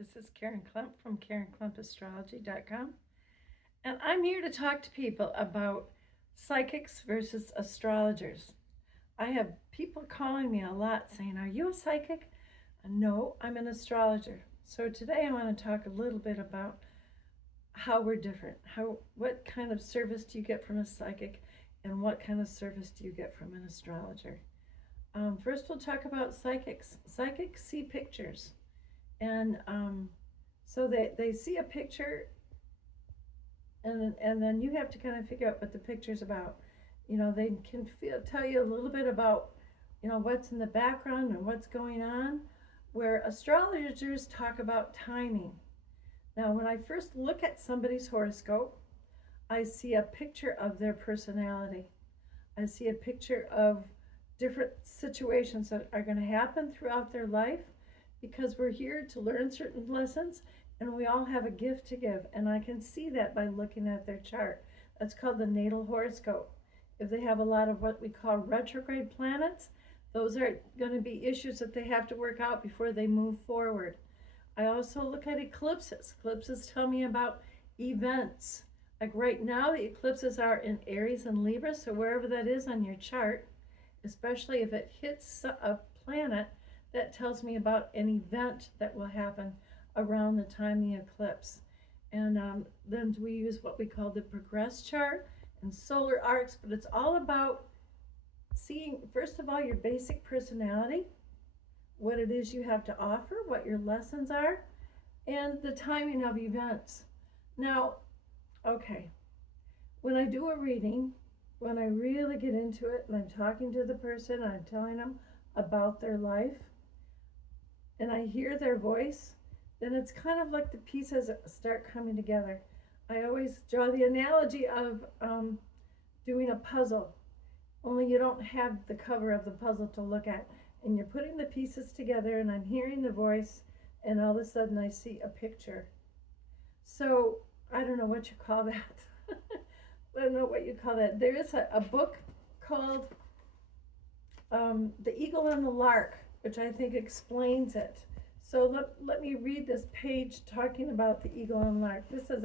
This is Karen Klemp from KarenKlempAstrology.com, and I'm here to talk to people about psychics versus astrologers. I have people calling me a lot saying, "Are you a psychic?" No, I'm an astrologer. So today I want to talk a little bit about how we're different. What kind of service do you get from a psychic, and what kind of service do you get from an astrologer? First, we'll talk about psychics. Psychics see pictures. And so they see a picture, and then you have to kind of figure out what the picture's about. They can tell you a little bit about, what's in the background and what's going on, where astrologers talk about timing. Now, when I first look at somebody's horoscope, I see a picture of their personality. I see a picture of different situations that are going to happen throughout their life, because we're here to learn certain lessons, and we all have a gift to give, and I can see that by looking at their chart. That's called the natal horoscope. If they have a lot of what we call retrograde planets, those are going to be issues that they have to work out before they move forward. I also look at eclipses. Eclipses tell me about events. Like right now, the eclipses are in Aries and Libra, so wherever that is on your chart, especially if it hits a planet, that tells me about an event that will happen around the time the eclipse. And then we use what we call the progress chart and solar arcs, but it's all about seeing, first of all, your basic personality, what it is you have to offer, what your lessons are, and the timing of events. Now, okay, when I do a reading, when I really get into it and I'm talking to the person and I'm telling them about their life, and I hear their voice, then it's kind of like the pieces start coming together. I always draw the analogy of doing a puzzle, only you don't have the cover of the puzzle to look at. And you're putting the pieces together, and I'm hearing the voice, and all of a sudden I see a picture. So I don't know what you call that. I don't know what you call that. There is a book called The Eagle and the Lark, which I think explains it. So let me read this page talking about the eagle and lark. This is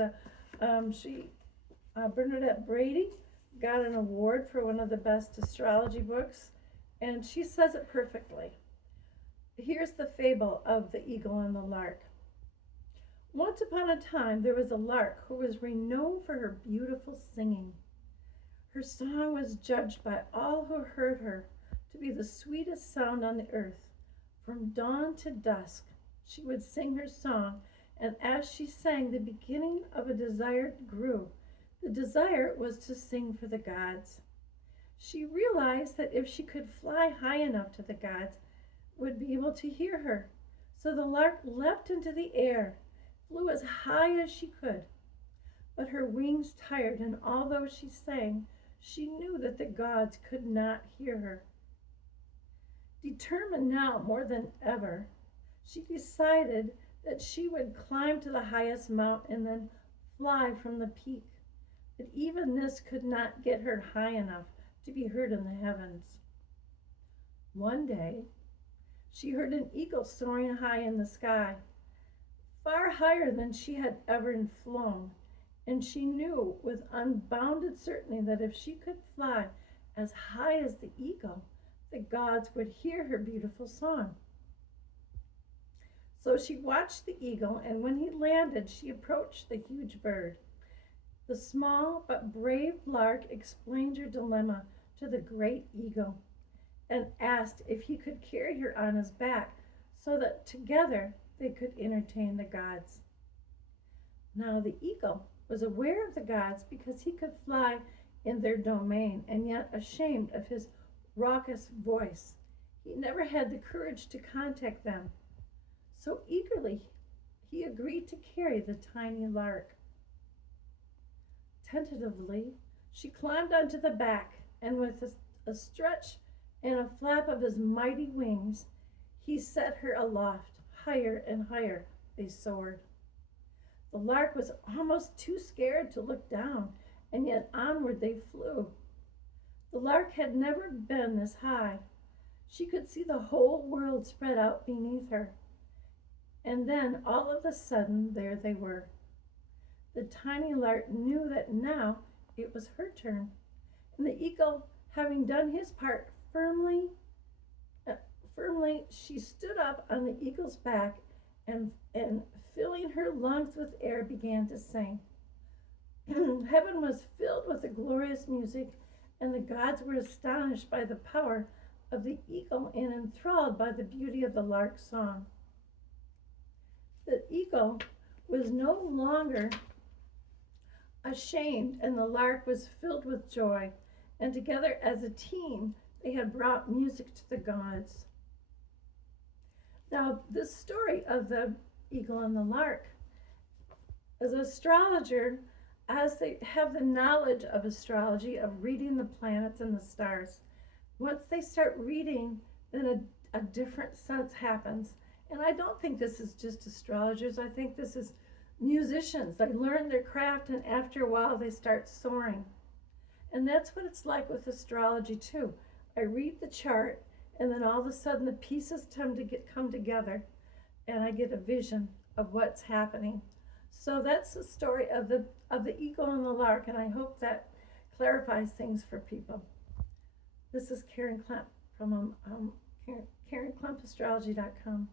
Bernadette Brady got an award for one of the best astrology books, and she says it perfectly. Here's the fable of the eagle and the lark. Once upon a time, there was a lark who was renowned for her beautiful singing. Her song was judged by all who heard her to be the sweetest sound on the earth. From dawn to dusk, she would sing her song, and as she sang, the beginning of a desire grew. The desire was to sing for the gods. She realized that if she could fly high enough to the gods, would be able to hear her. So the lark leapt into the air, flew as high as she could. But her wings tired, and although she sang, she knew that the gods could not hear her. Determined now more than ever, she decided that she would climb to the highest mountain and then fly from the peak. But even this could not get her high enough to be heard in the heavens. One day, she heard an eagle soaring high in the sky, far higher than she had ever flown, and she knew with unbounded certainty that if she could fly as high as the eagle, the gods would hear her beautiful song. So she watched the eagle, and when he landed, she approached the huge bird. The small but brave lark explained her dilemma to the great eagle and asked if he could carry her on his back so that together they could entertain the gods. Now the eagle was aware of the gods because he could fly in their domain, and yet ashamed of his raucous voice, he never had the courage to contact them. So eagerly he agreed to carry the tiny lark. Tentatively, she climbed onto the back, and with a stretch and a flap of his mighty wings, he set her aloft. Higher and higher they soared. The lark was almost too scared to look down, and yet onward they flew. The lark had never been this high. She could see the whole world spread out beneath her, And then all of a sudden, there they were. The tiny lark knew that now it was her turn. And the eagle, having done his part firmly, she stood up on the eagle's back and filling her lungs with air, began to sing. Heaven was filled with the glorious music, and the gods were astonished by the power of the eagle and enthralled by the beauty of the lark's song. The eagle was no longer ashamed, and the lark was filled with joy, and together as a team they had brought music to the gods. Now, this story of the eagle and the lark, as an astrologer, as they have the knowledge of astrology, of reading the planets and the stars, once they start reading, then a different sense happens. And I don't think this is just astrologers. I think this is musicians. They learn their craft, and after a while, they start soaring. And that's what it's like with astrology, too. I read the chart, and then all of a sudden, the pieces come together, and I get a vision of what's happening. So that's the story of the eagle and the lark, and I hope that clarifies things for people. This is Karen Klemp from KarenKlempAstrology.com.